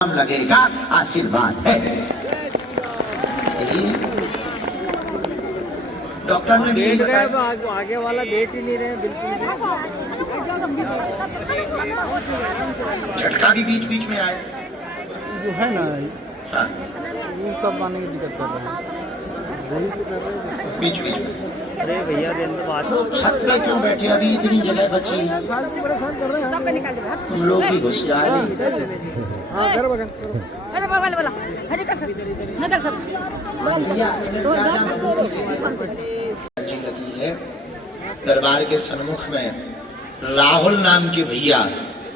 लगेगा, आशीर्वाद है। डॉक्टर ने बैठ गए, आगे वाला बैठ ही नहीं रहे बिल्कुल। झटका भी बीच बीच में आए जो है ना, हाँ? वो सब आने की दिक्कत कर रहे हैं, बीच बीच में। अरे भैया बात छत पे क्यों बैठे, अभी इतनी जगह बची है, तुम लोग भी घुस जाए। लगी है दरबार के सन्मुख में। राहुल नाम के भैया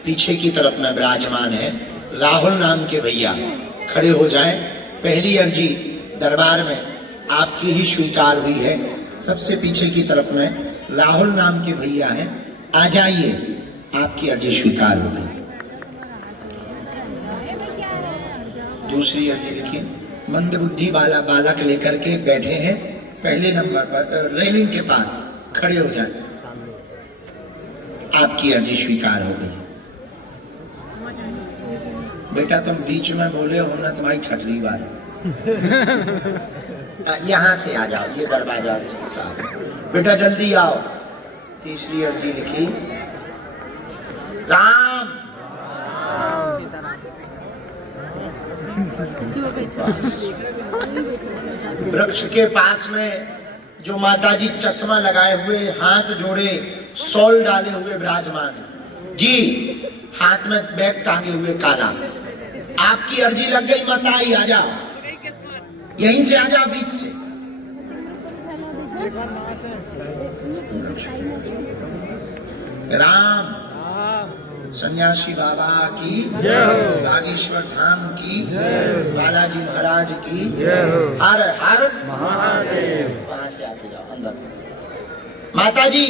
पीछे की तरफ में विराजमान है। राहुल नाम के भैया खड़े हो जाएं। पहली अर्जी दरबार में आपकी ही स्वीकार हुई है। सबसे पीछे की तरफ में राहुल नाम के भैया हैं, आ जाइए, आपकी अर्जी स्वीकार हो गई। दूसरी अर्जी लिखिए। मंद बुद्धि वाला बालक लेकर के बैठे हैं पहले नंबर पर, रेलिंग के पास खड़े हो जाए, आपकी अर्जी स्वीकार हो गई। बेटा तुम बीच में बोले हो ना, तुम्हारी छठरी बार यहाँ से आ जाओ, ये दरवाजा साथ। बेटा जल्दी आओ। तीसरी अर्जी लिखी। राम वृक्ष के पास में जो माताजी चश्मा लगाए हुए, हाथ जोड़े, शॉल डाले हुए विराजमान जी, हाथ में बैग टांगे हुए काला। आपकी अर्जी लग गई, माताई आ जाओ, यहीं से आ जाओ, बीच से। राम सन्यासी बाबा की जय हो, बागेश्वर धाम की जय हो, बालाजी महाराज की जय हो, हर हर महादेव। वहां से आते जाओ अंदर। माता जी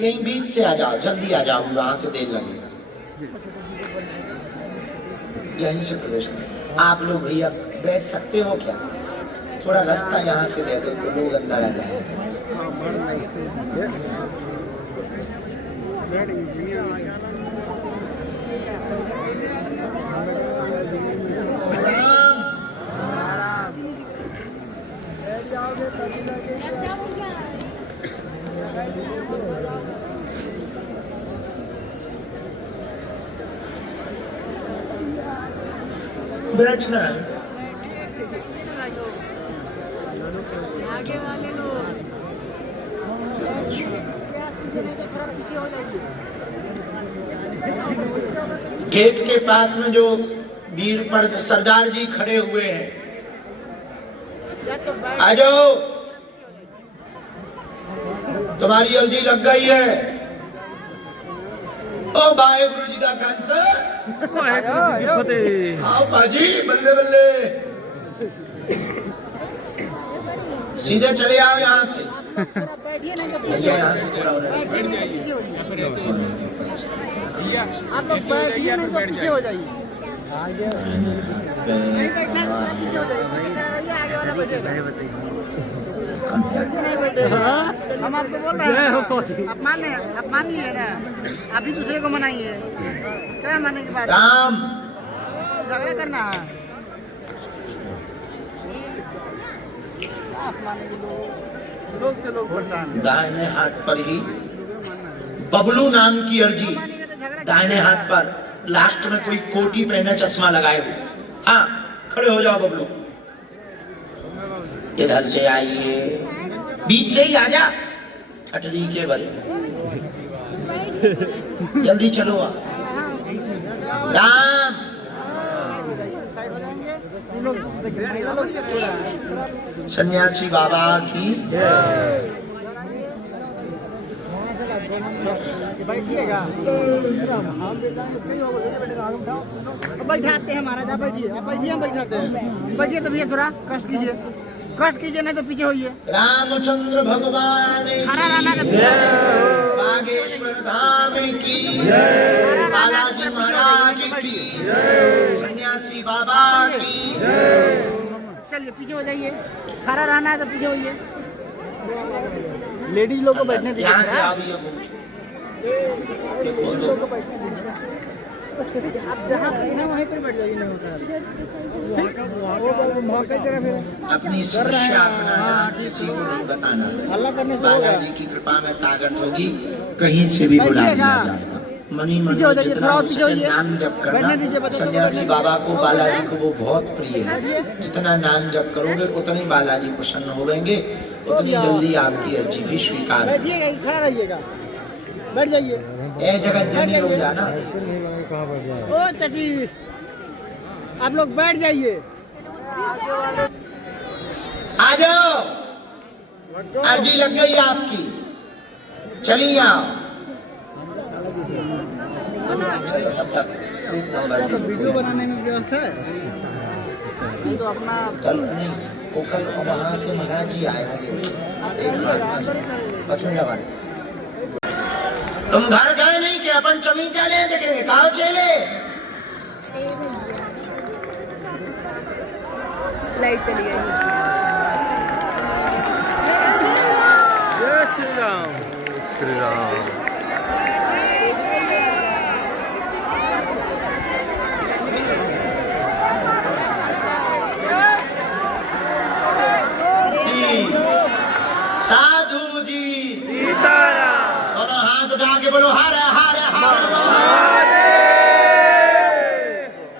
यहीं बीच से आ जाओ, जल्दी आ जाओ, वहां से देर लगेगा। यहीं से प्रवेश करो। आप लोग भैया बैठ सकते हो क्या? थोड़ा रास्ता यहाँ से दे दो तो लोग अंदर आ जाए। बैठना है। आगे वाले लोग गेट के पास में जो वीर पर सरदार जी खड़े हुए हैं, आ जाओ, तुम्हारी अर्जी लग गई है। ओ भाई गुरु जी का खालसा, आओ बाजी, बल्ले बल्ले, सीधे चले आओ यहाँ से। यहाँ से चला आप लोग बैठिए, नहीं तो पीछे हो जाइए। हम आपको बोल रहे हैं, आप मान लिए ना, अभी दूसरे को मनाइए। क्या मानने की बात? राम झगड़ा करना है, लोग से लोग परेशान। दाहिने हाथ पर ही बबलू नाम की अर्जी, दाहिने हाथ पर लास्ट में कोई कोटी पहने, चश्मा लगाए हुए। हाँ खड़े हो जाओ बबलू, इधर से आइए, बीच से ही आ जा, छठरी के बल, जल्दी चलो। राम सन्यासी बाबा की जय। बैठिएगा, बैठाते हैं महाराज, आप बैठिए, आप बैठिए, हम बैठाते हैं। बैठिए तो भैया थोड़ा कष्ट कीजिए, कष्ट कीजिए, नहीं तो पीछे होइए। रामचंद्र भगवान खड़ा रहना की जय, बागेश्वर धाम की जय, बालाजी महाराज की जय, सन्यासी बाबा की जय। चलिए पीछे हो जाइए, खड़ा रहना है तो पीछे होइए। लेडीज लोग को बैठने दीजिए। यहाँ से आओ, ये आप जहाँ हैं वहीं पर बैठ जाइए, नहीं होता है। कई तरह फिर अपनी समस्या अपना नाम किसी को नहीं बताना। हल्ला करने से होगा। बालाजी की कृपा में ताकत होगी, कहीं से भी बुला लिया जाएगा। मनी मन में जितना हो सके नाम जप करना। सन्यासी बाबा को, बालाजी को वो बहुत प्रिय है। जितना नाम जप करोगे उतनी बालाजी प्रसन्न होंगे, उतनी जल्दी आपकी अर्जी भी स्वीकार होगी। बैठिएगा, खड़ा रहिएगा, बैठ जाइए। ए जगत जननी हो जाना। ओ चाची, आप लोग बैठ जाइए। आ जाओ, अर्जी लग गई आपकी, चलिए आओ। वीडियो बनाने में व्यवस्था है तो अपना कल नहीं, वो कल वहाँ से महाराज जी आए होंगे। तुम घर गए नहीं कि अपन जमीन चले देखेंगे, कहाँ चले? लाइट चली गई। जय श्री राम। श्री राम। साधु जी सीताराम। दोनों हाथ उठा के बोलो हर हर हर।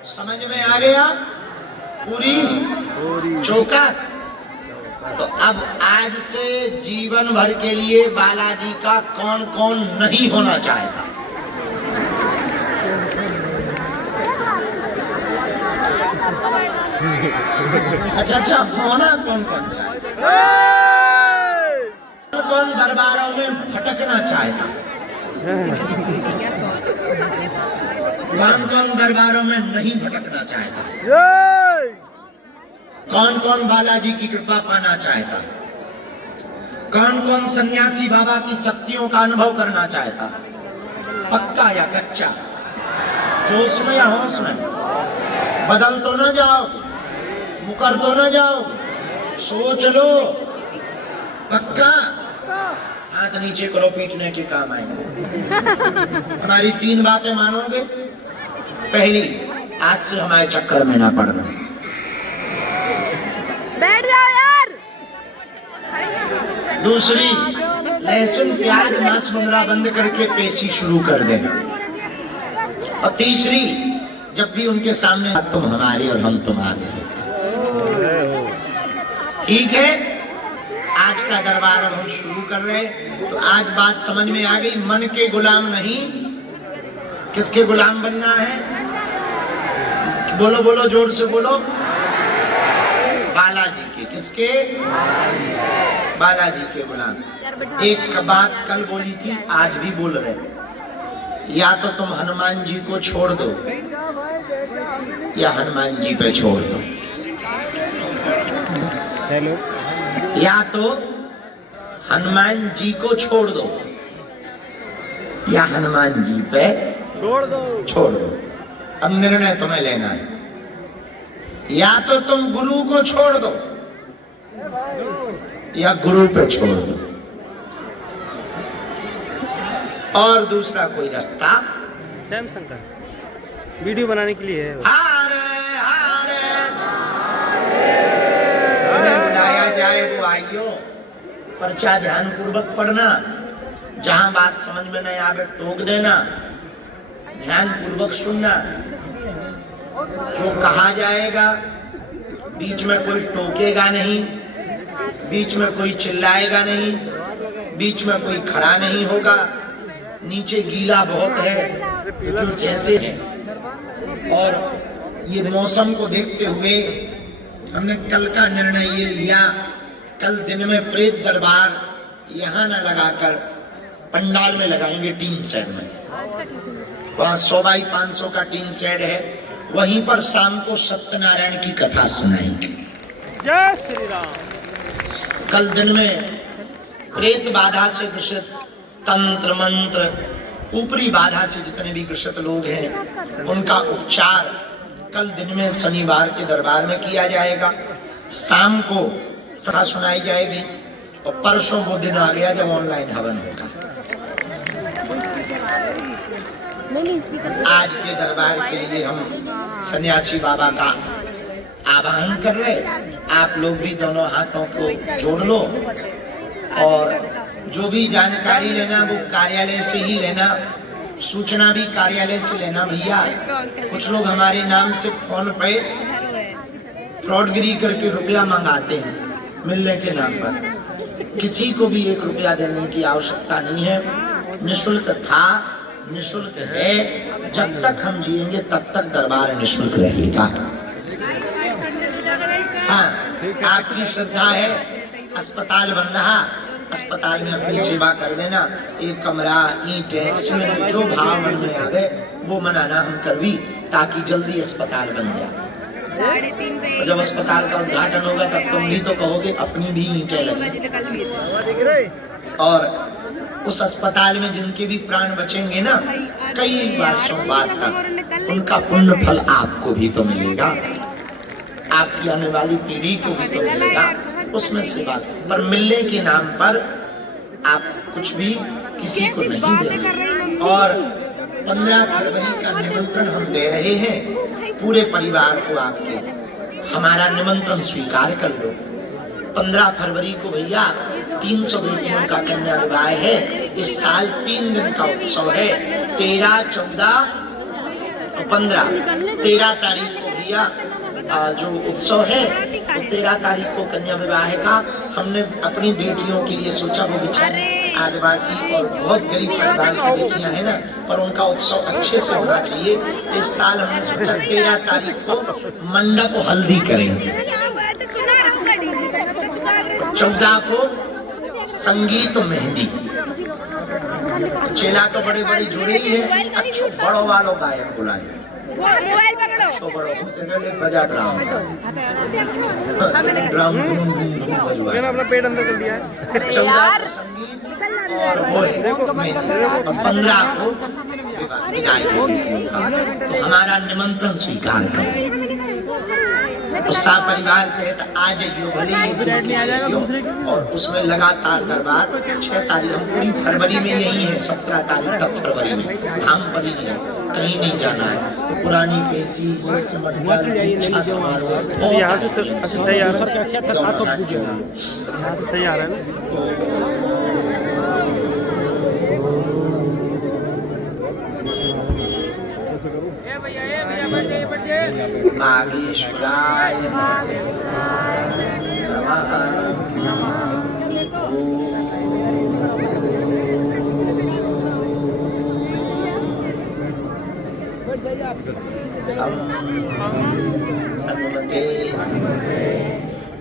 समझ में आ गया? पूरी चौकस। तो अब आज से जीवन भर के लिए बालाजी का कौन कौन नहीं होना चाहेगा? अच्छा, होना कौन कौन चाहेगा? कौन दरबारों में भटकना चाहेगा? कौन कौन दरबारों में नहीं भटकना चाहेगा? कौन कौन बालाजी की कृपा पाना चाहेगा? कौन कौन सन्यासी बाबा की शक्तियों का अनुभव करना चाहेगा? पक्का या कच्चा? जोश में या होश में? बदल तो ना जाओगे, मुकर तो ना जाओगे, सोच लो। पक्का? हाथ नीचे करो, पीटने के काम आएंगे। हमारी 3 बातें मानोगे? पहली, आज से हमारे चक्कर में ना पड़ना। बैठ जाओ यार। दूसरी, लहसुन प्याज मांस मुंगरा बंद करके पेशी शुरू कर देना। और तीसरी, जब भी उनके सामने तुम हमारे और हम तुम्हारे। ठीक है, आज का दरबार अब हम शुरू कर रहे हैं। तो आज बात समझ में आ गई, मन के गुलाम नहीं, किसके गुलाम बनना है? बोलो बोलो, जोर से बोलो। बालाजी के। किसके? बालाजी के गुलाम। एक बात कल बोली थी, आज भी बोल रहे, या तो तुम हनुमान जी को छोड़ दो या हनुमान जी पे छोड़ दो। हेलो। या तो हनुमान जी को छोड़ दो या हनुमान जी पे छोड़ दो। अब निर्णय तुम्हें लेना है। या तो तुम गुरु को छोड़ दो या गुरु पे छोड़ दो, और दूसरा कोई रास्ता। सैमसंग का वीडियो बनाने के लिए है। हारे बुलाया जाए वो आइयो, पर्चा ध्यान पूर्वक पढ़ना। जहां बात समझ में नहीं आवे टोक देना, ध्यान पूर्वक सुनना। जो कहा जाएगा बीच में कोई टोकेगा नहीं, बीच में कोई चिल्लाएगा नहीं, बीच में कोई खड़ा नहीं होगा। नीचे गीला बहुत है, जो जैसे है। और ये मौसम को देखते हुए हमने कल का निर्णय ये लिया, कल दिन में प्रेत दरबार यहाँ न लगाकर पंडाल में लगाएंगे, टीन शेड में। वहाँ 100 बाई 500 का टीन शेड है, वहीं पर शाम को सत्यनारायण की कथा सुनाएंगे। जय श्री राम। कल दिन में प्रेत बाधा से ग्रसित, तंत्र मंत्र ऊपरी बाधा से जितने भी ग्रसित लोग हैं उनका उपचार कल दिन में शनिवार के दरबार में किया जाएगा। शाम को कथा सुनाई जाएगी और परसों वो दिन आ गया जब ऑनलाइन हवन होगा। नहीं स्पीकर आज के दरबार के लिए हम सन्यासी बाबा का आवाहन कर रहे। आप लोग भी दोनों हाथों को जोड़ लो और जो भी जानकारी लेना वो कार्यालय से ही लेना, सूचना भी कार्यालय से लेना भैया। कुछ लोग हमारे नाम से फोन पे फ्रॉडगिरी करके रुपया मंगाते हैं मिलने के नाम पर। किसी को भी 1 रुपया देने की आवश्यकता नहीं है। निःशुल्क था, निःशुल्क है, जब तक हम जिएंगे तब तक दरबार निःशुल्क रहेगा। हाँ, आपकी श्रद्धा है, अस्पताल बन रहा, अस्पताल में अपनी सेवा कर देना। एक कमरा, ईंटें, सीमेंट, जो भाव मन में आवे वो मनाना हम करवी, ताकि जल्दी अस्पताल बन जाए। और जब अस्पताल का उद्घाटन होगा तब तुम भी तो कहोगे अपनी भी ईंटें लगी। और उस अस्पताल में जिनके भी प्राण बचेंगे ना, कई वर्षों बाद तक उनका पुण्य फल आपको भी तो मिलेगा, आपकी आने वाली पीढ़ी को भी तो मिलेगा। उसमें से बात पर मिलने के नाम पर आप कुछ भी किसी को नहीं दे। और 15 फरवरी का निमंत्रण हम दे रहे हैं पूरे परिवार को आपके। हमारा निमंत्रण स्वीकार कर लो। 15 फरवरी को भैया 300 बेटियों का कन्या विवाह है। इस साल 3 दिन का उत्सव है, 13, 14 और 15। 13 तारीख को भैया जो उत्सव है वो 13 तारीख को कन्या विवाह का हमने अपनी बेटियों के लिए सोचा। वो बेचारी आदिवासी और बहुत गरीब परिवार की बेटियां हैं ना, पर उनका उत्सव अच्छे से होना चाहिए। तो इस साल हमने सोचा 13 तारीख को मंडप हल्दी करेंगे, 14 को संगीत मेहंदी। चेला तो बड़े बड़े जोड़े ही है, अच्छो बड़ो वालों गायक बुलाए, मोबाइल पकड़ो, बजा ड्राम ड्राम धूम धूम धूम बजवाए। अपना पेट अंदर कर दिया है। 14 को संगीत और वो है और 15 को विदाई। तो हमारा निमंत्रण स्वीकार करें। उत्साह परिवार सहित आ जाइयो, भले और उसमें लगातार दरबार 6 तारीख हम पूरी फरवरी में यही है, 17 तारीख तक फरवरी में हम परी नहीं, कहीं नहीं जाना है। तो पुरानी पेशी, शिष्य मंडल, दीक्षा समारोह यहाँ से सही आ रहा है, यहाँ से सही आ रहा है ना। नागेश्वराय हनुमते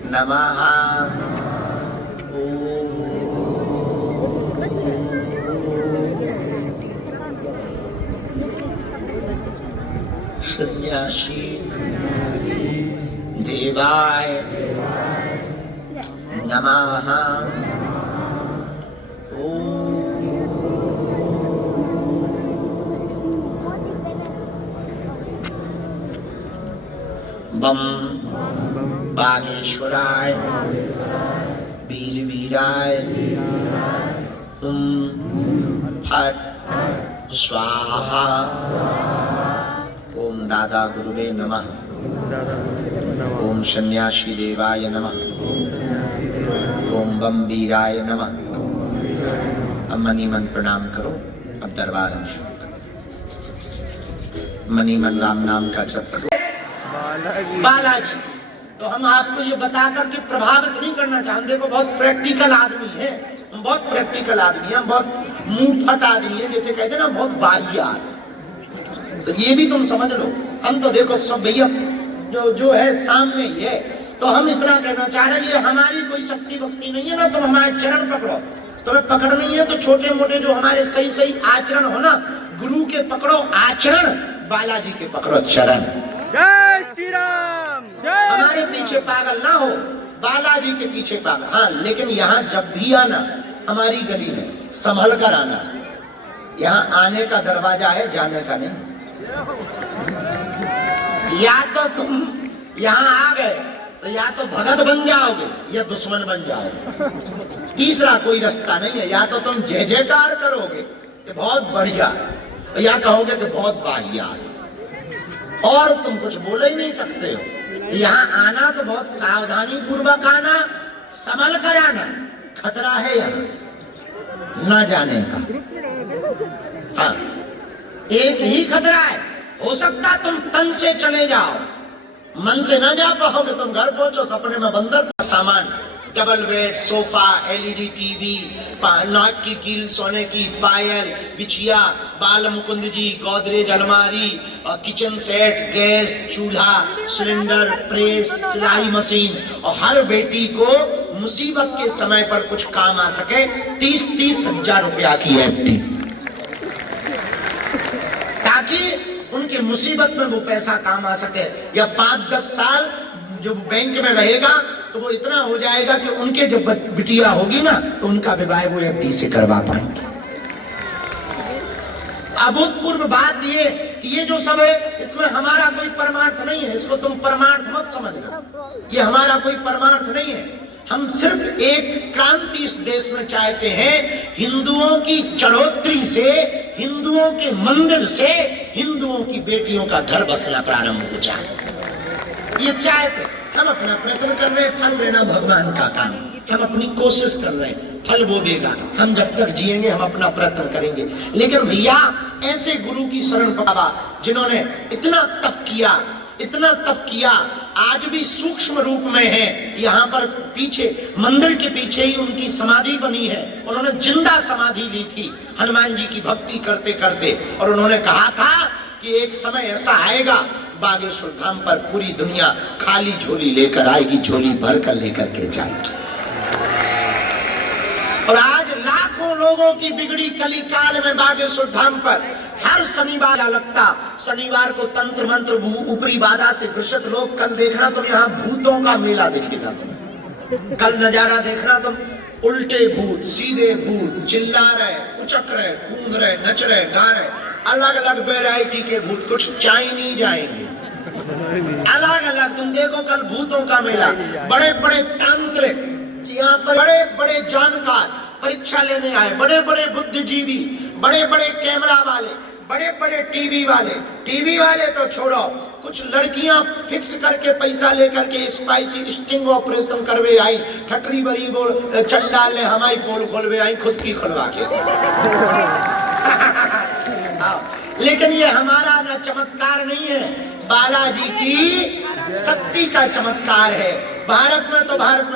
नमः। सन्यासी देवाय नमः। बम बागेश्वराय वीर वीराय फट स्वाहा। ओम दादा गुरुवे नमः। ओम सन्यासी देवाय नमः। ओम बम वीराय नमः। अब मनी मन प्रणाम करो। अब दरबार हम शुरू करो। मनी मन राम नाम का जप करो। बालाजी, तो हम आपको ये बता करके प्रभावित नहीं करना चाहते। देखो बहुत प्रैक्टिकल आदमी है, हम बहुत प्रैक्टिकल आदमी है, हम बहुत मुंह फट आदमी है, जैसे कहते हैं ना बहुत बाहियात। तो ये भी तुम समझ लो। हम तो देखो सब भैया जो है सामने ही है। तो हम इतना कहना चाह रहे हैं, हमारी कोई शक्ति भक्ति नहीं है ना, तुम हमारे चरण पकड़ो। तुम्हें पकड़नी है तो छोटे मोटे जो हमारे सही सही आचरण हो ना, गुरु के पकड़ो आचरण, बालाजी के पकड़ो चरण। जय श्री राम। हमारे पीछे पागल ना हो, बालाजी के पीछे पागल। हाँ, लेकिन यहाँ जब भी आना हमारी गली में संभल कर आना। यहाँ आने का दरवाजा है, जाने का नहीं। या तो तुम यहाँ आ गए तो या तो भगत बन जाओगे या दुश्मन बन जाओगे, तीसरा कोई रास्ता नहीं है। या तो तुम जय जयकार करोगे कि बहुत बढ़िया, या कहोगे कि बहुत वाहियात और तुम कुछ बोल ही नहीं सकते हो। यहाँ आना तो बहुत सावधानी पूर्वक आना, संभल कर आना, खतरा है यहाँ ना जाने का। हाँ, एक ही खतरा है, हो सकता तुम तन से चले जाओ, मन से ना जा पाओगे, तुम घर पहुंचो सपने में बंदर। सामान double bed, sofa, LED TV, नाक की कील, सोने की पायल, बिछिया, बाल मुकुंद जी, गोदरेज अलमारी, किचन सेट, गैस चूल्हा, सिलेंडर, प्रेस, सिलाई मशीन, और हर बेटी को मुसीबत के समय पर कुछ काम आ सके 30-30 हजार रुपया की एफडी, ताकि उनके मुसीबत में वो पैसा काम आ सके। या 5-10 साल जो बैंक में रहेगा तो वो इतना हो जाएगा कि उनके जब बिटिया होगी ना तो उनका विवाह वो एफडी से करवा पाएंगे। अभूतपूर्व बात ये जो सब है इसमें हमारा कोई परमार्थ नहीं है, इसको तुम परमार्थ मत समझना, ये हमारा कोई परमार्थ नहीं है। हम सिर्फ एक क्रांति इस देश में चाहते हैं, हिंदुओं की चढ़ोतरी से, हिंदुओं के मंदिर से हिंदुओं की बेटियों का घर बसना प्रारंभ हो जाए, ये चाहते। हम अपना प्रयत्न कर रहे हैं, फल देना भगवान का काम, हम अपनी कोशिश कर रहे हैं, फल वो देगा। हम जब तक जिएंगे हम अपना प्रयत्न करेंगे। लेकिन भैया ऐसे गुरु की शरण पावा जिन्होंने इतना तप किया, इतना तप किया, आज भी सूक्ष्म रूप में है। यहाँ पर पीछे मंदिर के पीछे ही उनकी समाधि बनी है, उन्होंने जिंदा समाधि ली थी हनुमान जी की भक्ति करते करते, और उन्होंने कहा था कि एक समय ऐसा आएगा बागेश्वर धाम पर पूरी दुनिया खाली झोली लेकर आएगी, झोली भर कर लेकर के जाएगी। और आज लाखों लोगों की बिगड़ी कली काल में बागेश्वर धाम पर हर शनिवार लगता, शनिवार को तंत्र मंत्र ऊपरी बाधा से घुसत लोग। कल देखना तुम यहाँ भूतों का मेला दिखेगा, तुम कल नजारा देखना तुम, उल्टे भूत, सीधे भूत, चिल्ला रहे, उचक रहे, कूद रहे, नच रहे, गा रहे, अलग अलग वैरायटी के भूत, कुछ चाइनीज आएंगे, अलग अलग। तुम देखो कल भूतों का मेला, बड़े बड़े तांत्रिक, यहाँ पर बड़े बड़े जानकार परीक्षा लेने आए, बड़े बड़े बुद्धिजीवी, बड़े बड़े कैमरा वाले, बड़े बड़े टीवी वाले तो छोड़ो, कुछ लड़कियां फिक्स करके पैसा लेकर के स्पाइसी स्टिंग ऑपरेशन करवे आई, ठटरी बरी बोल चंडाल ने हमारी पोल खोलवे आई, खुद की खुलवा के। लेकिन ये हमारा ना चमत्कार नहीं है, बालाजी की शक्ति का चमत्कार है। भारत में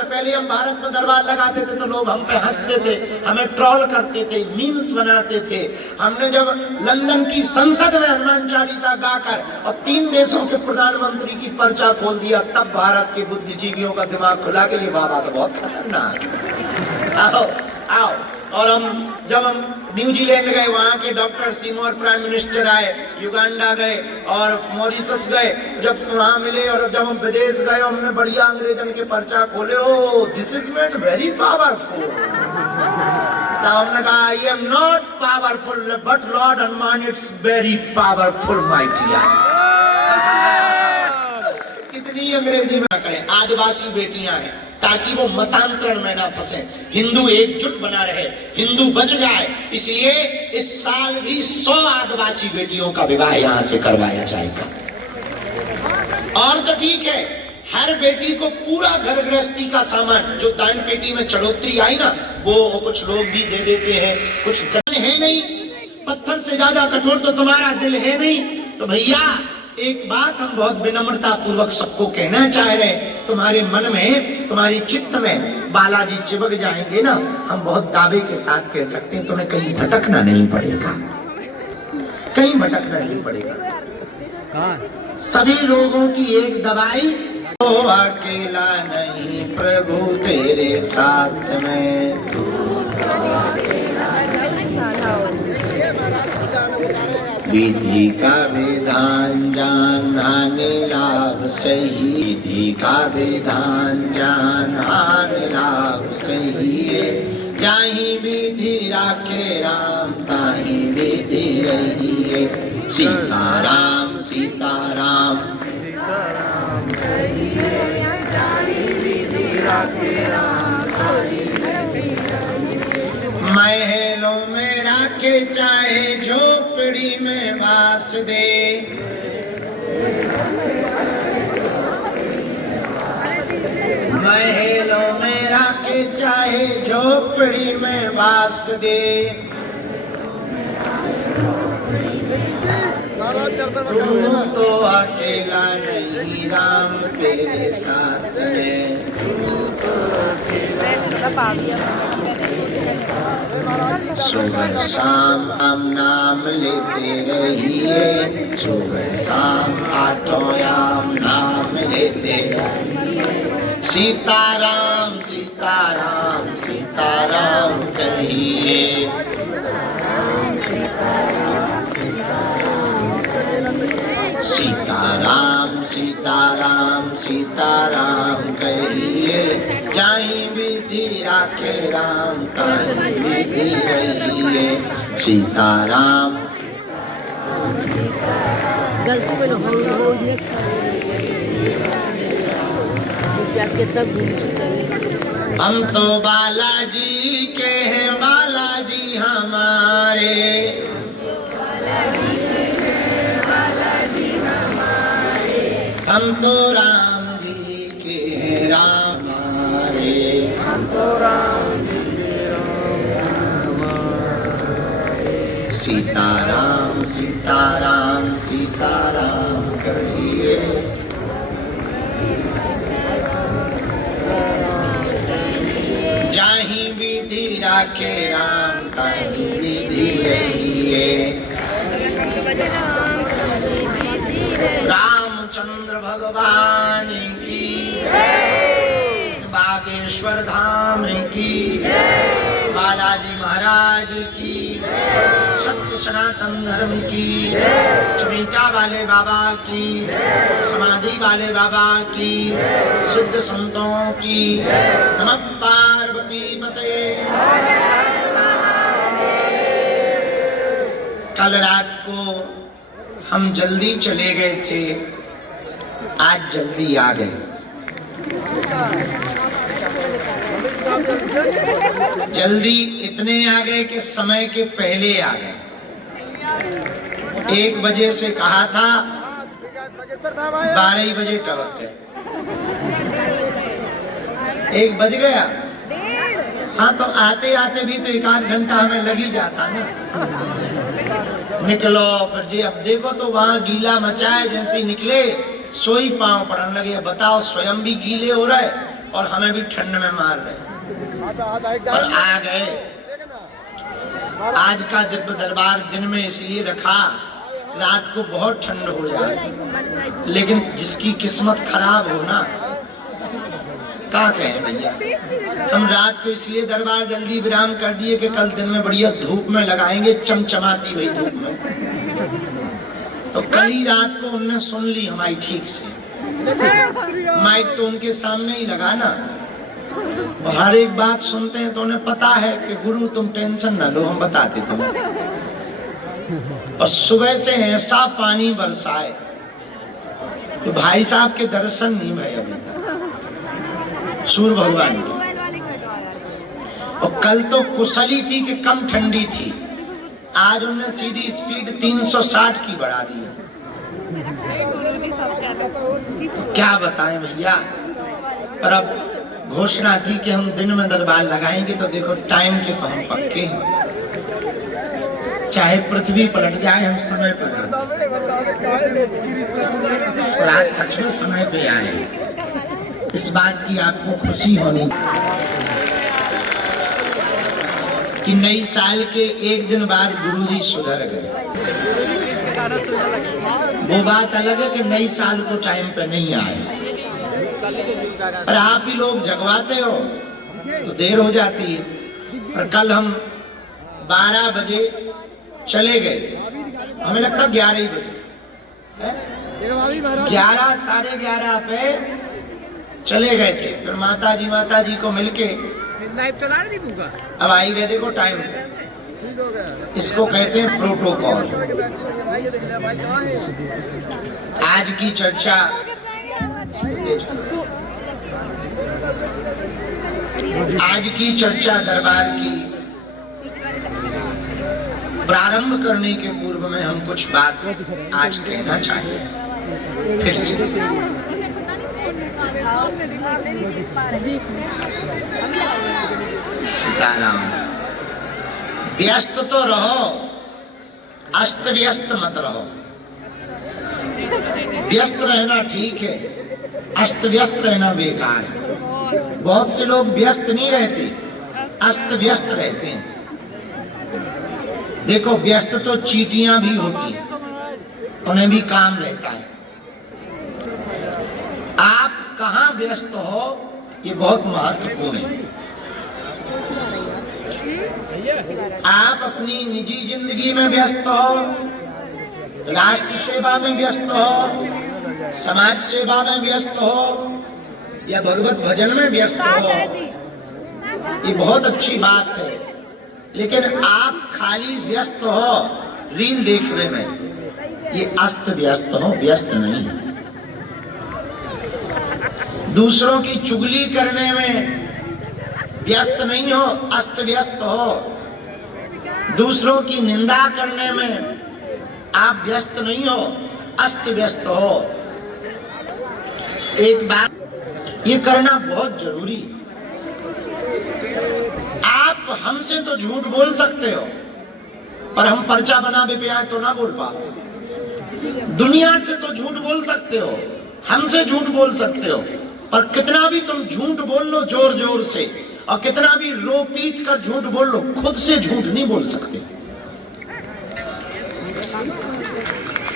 पहले हम भारत में दरबार लगाते थे तो लोग हम पे हंसते थे, हमें ट्रोल करते थे, मीम्स बनाते थे। हमने जब लंदन की संसद में हनुमान चालीसा गाकर और 3 देशों के प्रधानमंत्री की पर्चा खोल दिया, तब भारत के बुद्धिजीवियों का दिमाग खुला कि ये बाबा तो बहुत खतरनाक। आओ। और जब हम न्यूजीलैंड गए, वहाँ के डॉक्टर सीमोर प्राइम मिनिस्टर आए, युगांडा गए और मॉरिशस गए, जब वहाँ मिले, और जब हम विदेश गए हमने बढ़िया अंग्रेजन के पर्चा खोले, oh this is made very powerful. तो हमने कहा I am not powerful but lord Hanuman it's very powerful my dear. कितनी अंग्रेजी में करें, आदिवासी बेटियां हैं ताकि वो मतांतरण में ना फंसे, हिंदू एकजुट बना रहे, हिंदू बच जाए, इसलिए इस साल भी 100 आदिवासी बेटियों का विवाह यहाँ से करवाया जाएगा। और तो ठीक है, हर बेटी को पूरा घर गृहस्थी का सामान, जो दान पेटी में चढ़ोतरी आई ना, वो कुछ लोग भी दे देते हैं, कुछ है नहीं, पत्थर से ज्यादा कठोर तो तुम्हारा दिल है नहीं। तो भैया एक बात हम बहुत विनम्रता पूर्वक सबको कहना चाह रहे, तुम्हारे मन में, तुम्हारी चित्त में बालाजी चिपक जाएंगे ना, हम बहुत दावे के साथ कह सकते हैं तुम्हें कहीं भटकना नहीं पड़ेगा, कहीं भटकना नहीं पड़ेगा। सभी रोगों की एक दवाई, तो अकेला नहीं प्रभु तेरे साथ में, विधि का विधान जान हानि लाभ सही, विधि का विधान जान हानि लाभ सही है, जाहि विधि राखे राम ताहि विधि रही है। सीताराम सीताराम महलों में राखे चाहे झोपड़ी में वास दे। महलों में राखे चाहे झोपड़ी में वास दे। तू तो अकेला नहीं राम तेरे साथ है। सुबह शाम हम नाम लेते रहिए, सुबह शाम आठों नाम लेते रहिए। सीताराम सीताराम सीताराम कहिए। सीताराम सीताराम सीताराम कहिए। जाहि विधि राखे राम ताहि विधि रहिए। सीताराम हम तो बालाजी के हैं, बालाजी हमारे। हम तो राम जी के हैं, राम हमारे। हम तो राम जी के राम हमारे। सीताराम सीताराम सीताराम कहिए। जाहि विधि राखे राम ताहि विधि रहिए। रामचंद्र भगवान की, बागेश्वर धाम की, बालाजी महाराज की, सत्य सनातन धर्म की, चमीटा वाले बाबा की, समाधि वाले बाबा की, सिद्ध संतों की। नमः पार्वती पते। कल रात को हम जल्दी चले गए थे, आज जल्दी आ गए। जल्दी इतने आ गए कि समय के पहले आ गए। 1 बजे से कहा था, 12 बजे टपक गए। 1 बज गया। हाँ, तो आते आते भी तो 1 आध घंटा हमें लग ही जाता ना। निकलो फिर जी, अब देखो तो वहाँ गीला मचा है, जैसे ही निकले सोई पांव पड़ने लगे। बताओ, स्वयं भी गीले हो रहे और हमें भी ठंड में मार रहे। और आ गए। आज का दिव्य दरबार दिन में इसलिए रखा, रात को बहुत ठंड हो जाए, लेकिन जिसकी किस्मत खराब हो ना, क्या कहें भैया। हम रात को इसलिए दरबार जल्दी विराम कर दिए कि कल दिन में बढ़िया धूप में लगाएंगे, चमचमाती हुई धूप में। तो कल ही रात को उनने सुन ली हमारी ठीक से। माइक तो उनके सामने ही लगा ना, हर एक बात सुनते हैं तो उन्हें पता है कि गुरु तुम टेंशन ना लो, हम बताते तुम्हें। और सुबह से ऐसा पानी बरसाए तो भाई साहब के दर्शन नहीं भय अभी तक, सूर्य भगवान की। और कल तो कुशली थी कि कम ठंडी थी, आज उन्होंने सीधी स्पीड 360 की बढ़ा दी। तो क्या बताएं भैया। पर अब घोषणा थी कि हम दिन में दरबार लगाएंगे, तो देखो टाइम के तो हम पक्के हैं। चाहे पृथ्वी पलट जाए, हम समय पर। और आज सच में समय पे आए, इस बात की आपको खुशी होनी कि नई साल के 1 दिन बाद गुरुजी सुधर गए। वो बात अलग है कि नई साल को टाइम पे नहीं आए, पर आप ही लोग जगवाते हो तो देर हो जाती है। पर कल हम 12 बजे चले गए थे, हमें लगता 11 ही बजे, 11 साढ़े 11 पे चले गए थे। फिर माता जी को मिलके अब आई गए। देखो टाइम, इसको कहते हैं प्रोटोकॉल। आज की चर्चा दरबार की प्रारंभ करने के पूर्व में हम कुछ बात आज कहना चाहेंगे फिर से। सीताराम, व्यस्त तो रहो, अस्त व्यस्त मत रहो। व्यस्त रहना ठीक है, अस्त व्यस्त रहना बेकार है। बहुत से लोग व्यस्त नहीं रहते, अस्त व्यस्त रहते हैं। देखो, व्यस्त तो चींटियां भी होती हैं, उन्हें भी काम रहता है। आप कहाँ व्यस्त हो, ये बहुत महत्वपूर्ण है। आप अपनी निजी जिंदगी में व्यस्त हो, राष्ट्र सेवा में व्यस्त हो, समाज सेवा में व्यस्त हो, या भगवत भजन में व्यस्त हो, ये बहुत अच्छी बात है। लेकिन आप खाली व्यस्त हो रील देखने में, ये अस्त व्यस्त हो, व्यस्त नहीं। दूसरों की चुगली करने में व्यस्त नहीं हो, अस्त व्यस्त हो। दूसरों की निंदा करने में आप व्यस्त नहीं हो, अस्त व्यस्त हो। एक बात ये करना बहुत जरूरी। आप हमसे तो झूठ बोल सकते हो, पर हम पर्चा बना भी पे आए तो ना बोल पाओ। दुनिया से तो झूठ बोल सकते हो, हमसे झूठ बोल सकते हो, पर कितना भी तुम झूठ बोल लो जोर जोर से, और कितना भी रो पीट कर झूठ बोल लो, खुद से झूठ नहीं बोल सकते।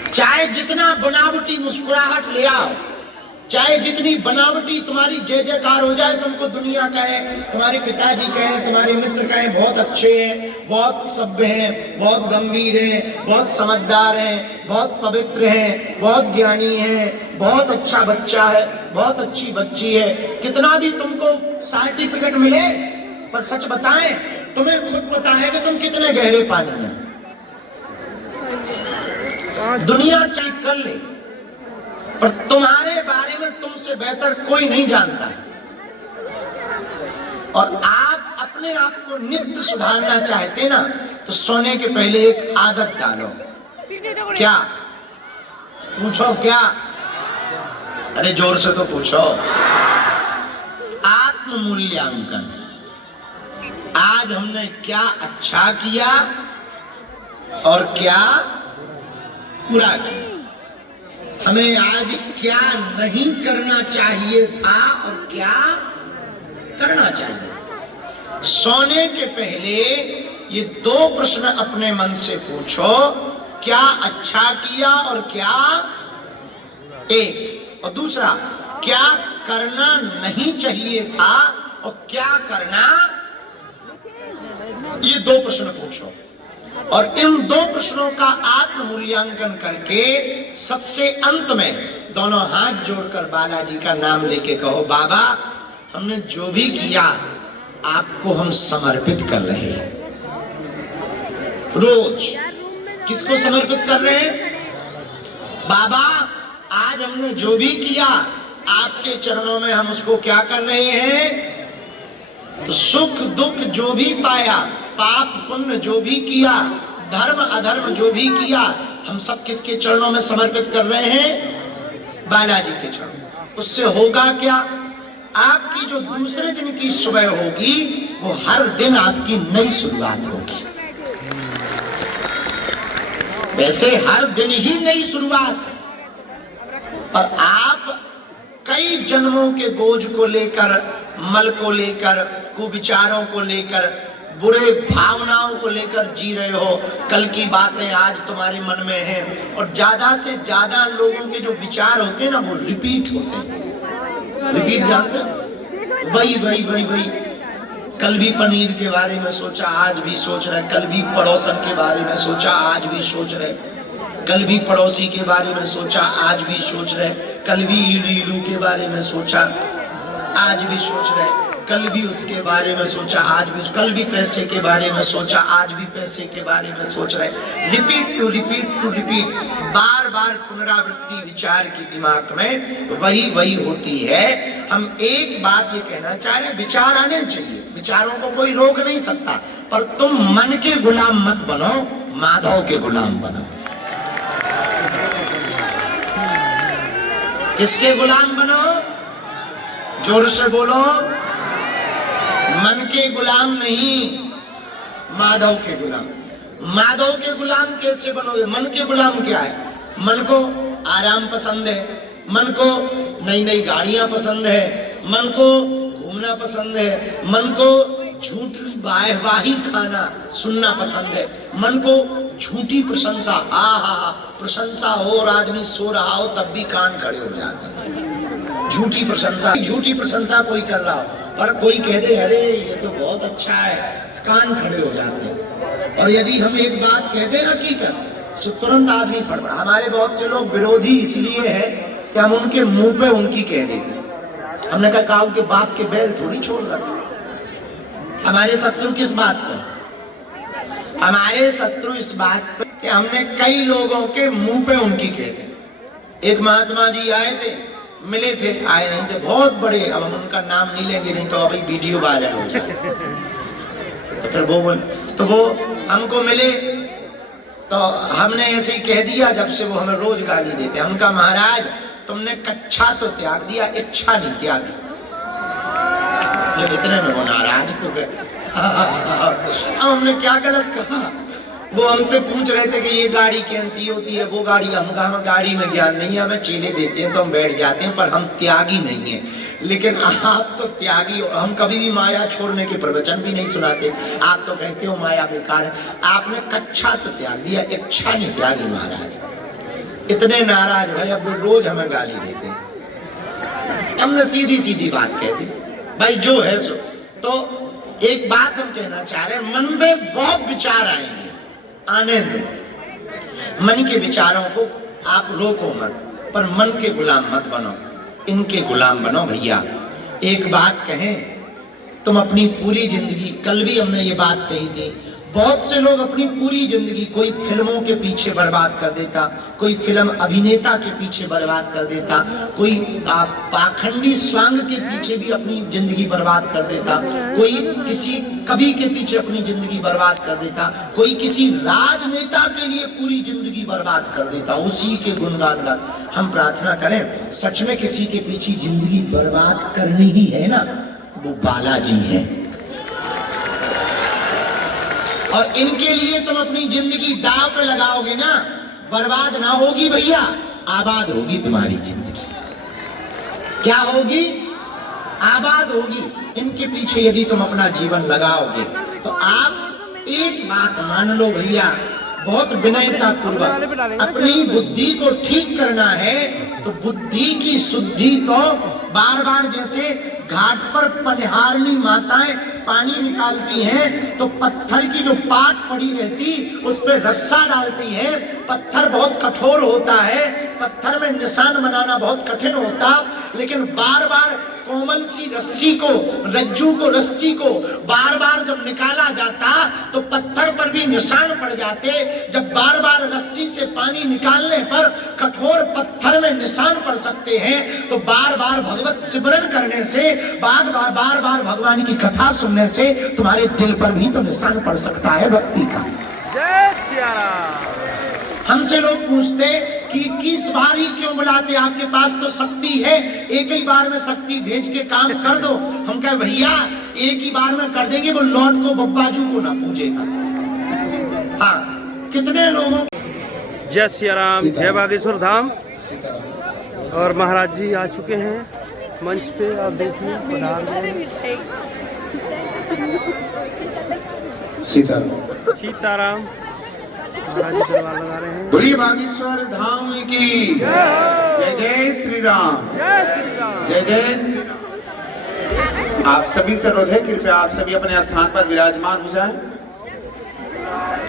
चाहे जितना बनावटी मुस्कुराहट ले आओ, चाहे जितनी बनावटी तुम्हारी जय जयकार हो जाए, तुमको दुनिया कहे, तुम्हारे पिताजी कहें, तुम्हारे मित्र कहें बहुत अच्छे हैं, बहुत सभ्य हैं, बहुत गंभीर हैं, बहुत समझदार हैं, बहुत पवित्र हैं, बहुत ज्ञानी हैं, बहुत अच्छा बच्चा है, बहुत अच्छी बच्ची है, कितना भी तुमको सर्टिफिकेट मिले, पर सच बताएं, तुम्हें खुद पता है कि तुम कितने गहरे पानी में। दुनिया चेक कर ले, पर तुम्हारे बारे में तुमसे बेहतर कोई नहीं जानता है। और आप अपने आप को नित्य सुधारना चाहते ना, तो सोने के पहले एक आदत डालो। क्या पूछो? क्या? अरे जोर से तो पूछो। आत्म मूल्यांकन। आज हमने क्या अच्छा किया और क्या बुरा किया, हमें आज क्या नहीं करना चाहिए था और क्या करना चाहिए। सोने के पहले ये दो प्रश्न अपने मन से पूछो, क्या अच्छा किया और क्या, एक, और दूसरा क्या करना नहीं चाहिए था और क्या करना, ये दो प्रश्न पूछो। और इन दो प्रश्नों का आत्म मूल्यांकन करके सबसे अंत में दोनों हाथ जोड़कर बालाजी का नाम लेके कहो, बाबा हमने जो भी किया आपको हम समर्पित कर रहे हैं। रोज किसको समर्पित कर रहे हैं? बाबा आज हमने जो भी किया आपके चरणों में हम उसको क्या कर रहे हैं? तो सुख दुख जो भी पाया, पाप पुण्य जो भी किया, धर्म अधर्म जो भी किया, हम सब किसके चरणों में समर्पित कर रहे हैं? बालाजी के चरणों। उससे होगा क्या? आपकी जो दूसरे दिन की सुबह होगी वो हर दिन आपकी नई शुरुआत होगी। वैसे हर दिन ही नई शुरुआत है, पर आप कई जन्मों के बोझ को लेकर, मल को लेकर, कुविचारों को लेकर, बुरे भावनाओं को लेकर जी रहे हो। कल की बातें आज तुम्हारे मन में हैं, और ज्यादा से ज्यादा लोगों के जो विचार होते हैं ना, वो रिपीट होते हैं। रिपीट जानते हो? वही वही वही वही। कल भी पनीर के बारे में सोचा, आज भी सोच रहे। कल भी पड़ोसन के बारे में सोचा, आज भी सोच रहे। कल भी पड़ोसी के बारे में सोचा, आज भी सोच रहे। कल भी ईलू के बारे में सोचा, आज भी सोच रहे। कल भी उसके बारे में सोचा, आज भी। कल भी पैसे के बारे में सोचा, आज भी पैसे के बारे में सोच रहे। Repeat to repeat to repeat, बार बार पुनरावृत्ति विचार की दिमाग में वही वही होती है। हम एक बात ये कहना चाह रहे हैं, विचार आने चाहिए, विचारों को कोई रोक नहीं सकता, पर तुम मन के गुलाम मत बनो, माधव के गुलाम बनो। किसके गुलाम बनो? जोर से बोलो। मन के गुलाम नहीं, माधव के गुलाम। माधव के गुलाम कैसे बनोगे? मन के गुलाम क्या है? मन को आराम पसंद है, मन को नई नई गाड़ियां पसंद है, मन को घूमना पसंद है, मन को झूठी वाहवाही खाना सुनना पसंद है, मन को झूठी प्रशंसा, प्रशंसा हो और आदमी सो रहा हो तब भी कान खड़े हो जाते हैं। झूठी प्रशंसा कोई कर रहा हो और कोई कह दे अरे ये तो बहुत अच्छा है, कान खड़े हो जाते हैं। और यदि हम एक बात कह दें हकीकत, तो तुरंत आदमी फट पड़ा। हमारे बहुत से लोग विरोधी इसलिए है कि हम उनके मुंह पे उनकी कह देते। हमने कहा काऊ के बाप के बैल थोड़ी छोड़ रखे। हमारे शत्रु किस बात पर? हमारे शत्रु इस बात पर कि हमने कई लोगों के मुंह पे उनकी कह दी। एक महात्मा जी आए थे, मिले थे, आए नहीं थे, बहुत बड़े, अब हम उनका नाम नहीं लेंगे नहीं तो अभी वीडियो वायरल हो जाए। तो फिर वो बोले, तो वो हमको मिले तो हमने ऐसे ही कह दिया, जब से वो हमें रोज गाली देते। हम कहा महाराज तुमने कक्षा तो त्याग दिया, इच्छा नहीं त्यागी। इतने में वो नाराज हो गए। अब हमने क्या गलत कहा? वो हमसे पूछ रहे थे कि ये गाड़ी कैसी होती है, वो गाड़ी। हम कहा हमें गाड़ी में ज्ञान नहीं है, हमें चेले देते हैं तो हम बैठ जाते हैं, पर हम त्यागी नहीं है। लेकिन आप तो त्यागी हो। हम कभी भी माया छोड़ने के प्रवचन भी नहीं सुनाते। आप तो कहते हो माया बेकार है। आपने कक्षा तो त्याग दिया, इच्छा नहीं त्यागी महाराज। इतने नाराज भाई, अब वो रोज हमें गाली देते हैं। हमने सीधी सीधी बात कह दी, भाई जो है सो। तो एक बात हम कहना चाह रहे हैं, मन में बहुत विचार आएंगे, आने दो। मन के विचारों को आप रोको मत, पर मन के गुलाम मत बनो, इनके गुलाम बनो भैया। एक बात कहें, तुम अपनी पूरी जिंदगी, कल भी हमने ये बात कही थी, बहुत से लोग अपनी पूरी जिंदगी कोई फिल्मों के पीछे बर्बाद कर देता, कोई फिल्म अभिनेता के पीछे बर्बाद कर देता, कोई पाखंडी स्वांग के पीछे भी अपनी जिंदगी बर्बाद कर देता, कोई किसी कवि के पीछे अपनी जिंदगी बर्बाद कर देता, कोई किसी राजनेता के लिए पूरी जिंदगी बर्बाद कर देता, उसी के गुणगान गा। हम प्रार्थना करें, सच में किसी के पीछे जिंदगी बर्बाद करनी ही है ना, वो बालाजी है। और इनके लिए तुम अपनी जिंदगी दांव पे लगाओगे ना, बर्बाद ना होगी भैया, आबाद होगी तुम्हारी जिंदगी। क्या होगी? आबाद होगी। इनके पीछे यदि तुम अपना जीवन लगाओगे तो आप एक बात मान लो भैया, बहुत विनयता पूर्वक अपनी बुद्धि को ठीक करना है तो बुद्धि की शुद्धि तो बार बार, जैसे घाट पर पनिहारनी माताएं पानी निकालती हैं तो पत्थर की जो पाट पड़ी रहती उस पर रस्सा डालती है। पत्थर बहुत कठोर होता है, पत्थर में निशान बनाना बहुत कठिन होता, लेकिन बार बार कोमल सी रस्सी को, रज्जू को, रस्सी को बार बार जब निकाला जाता तो पत्थर पर भी निशान पड़ जाते। जब बार बार रस्सी से पानी निकालने पर कठोर पत्थर में निशान पड़ सकते हैं, तो बार बार भगवत सिमरन करने से, बार बार भगवान की कथा सुनने से तुम्हारे दिल पर भी तो निशान पड़ सकता है भक्ति का। जय सिया राम। हमसे लोग पूछते कि 21 बार ही क्यों बुलाते, आपके पास तो शक्ति है, एक ही बार में शक्ति भेज के काम कर दो। हम कहे भैया एक ही बार में कर देंगे, वो लौट को बब्बाजू को ना पूछेगा। हाँ, कितने लोगों। जय सिया राम, जय बागेश्वर धाम। और महाराज जी आ चुके हैं मंच पे, आप देखिए पधार में। सीताराम महाराज जी दरबार लगा रहे हैं। बोलिए बागेश्वर धाम की जय जय श्री राम, जय श्री राम, जय जय श्री राम। आप सभी से अनुरोध है, कृपया आप सभी अपने स्थान पर विराजमान हो जाएं।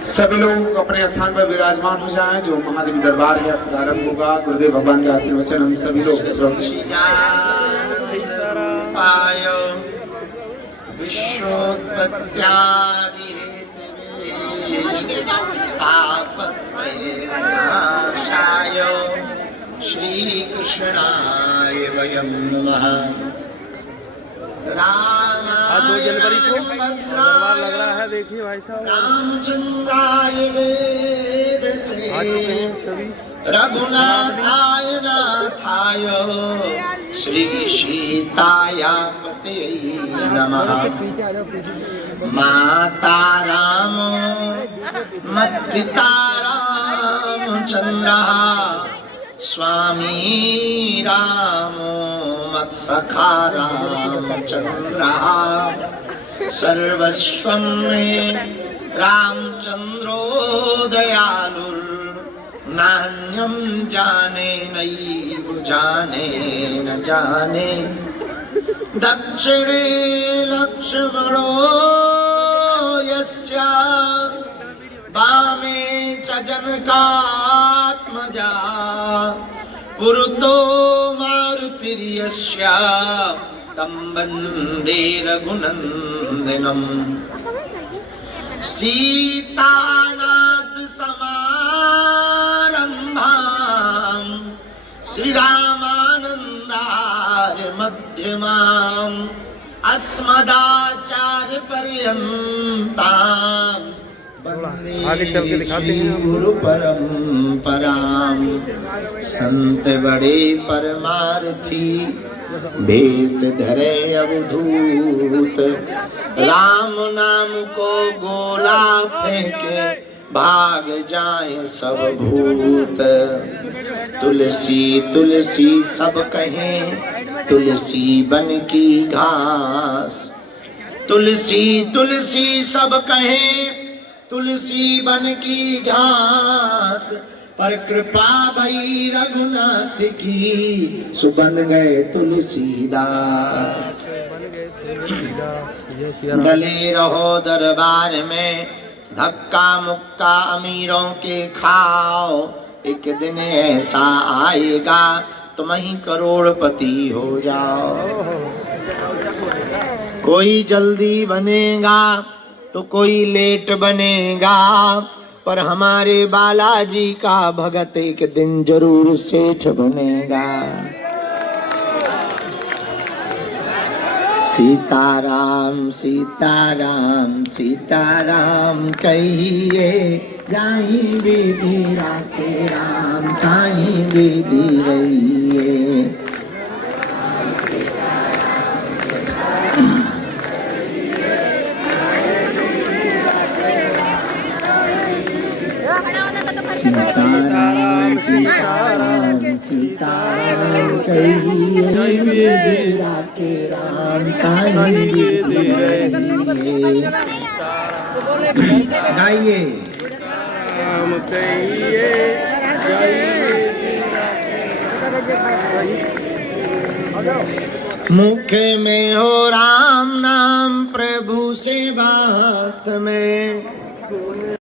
सभी लोग अपने स्थान पर विराजमान हो जाएं। जो महादेव दरबार है प्रारंभ होगा। गुरुदेव भगवान के आशीर्वचन हम सभी लोग तापत्रयविनाशाय श्रीकृष्णाय वयं नमः। राम आज 2 जनवरी को दरबार लग रहा है। देखिए भाई साहब रामचंद्राय वेद से आ चुके हैं सभी। रघुनाथाय नाथाय श्री सीताया पते नमः। माता राम मत्पिता रामचंद्र स्वामी रामो मत्सखा रामचंद्र। सर्वस्वं मे रामचंद्रो दयालुर् नान्यं जाने नैव जाने न जाने। दक्षिणे लक्ष्मणो यस्य वामे च जनकात्मजा। पुरतो मारुतिर्यस्य तं वन्दे रघुनन्दनम्। सीतानाथ समारम्भाम् श्रीरामानन्दार्य मध्यमाम् अस्मदाचार्य पर्यन्ताम् आगे चल के दिखाते हैं। गुरु परंपराम। संत बड़े परमार्थी भेष धरे अवधूत। राम नाम को गोला फेंके भाग जाए सब भूत। तुलसी तुलसी सब कहें तुलसी बन की घास। तुलसी तुलसी सब कहें तुलसी बन की घास। पर कृपा भई रघुनाथ की सुबन गए तुलसीदास। डले रहो दरबार में धक्का मुक्का अमीरों के खाओ। एक दिन ऐसा आएगा तुम ही करोड़पति हो जाओ। कोई जल्दी बनेगा तो कोई लेट बनेगा। पर हमारे बालाजी का भगत एक दिन जरूर सेठ बनेगा। सीताराम सीताराम सीताराम कहिए जाई बेबी राके राम साई बेबी रहिए। सीताराम सीताराम सीताराम कहिए राके राम साई बेबी रहिए। गाइए राम कहिए मुख में हो राम नाम प्रभु से बात में।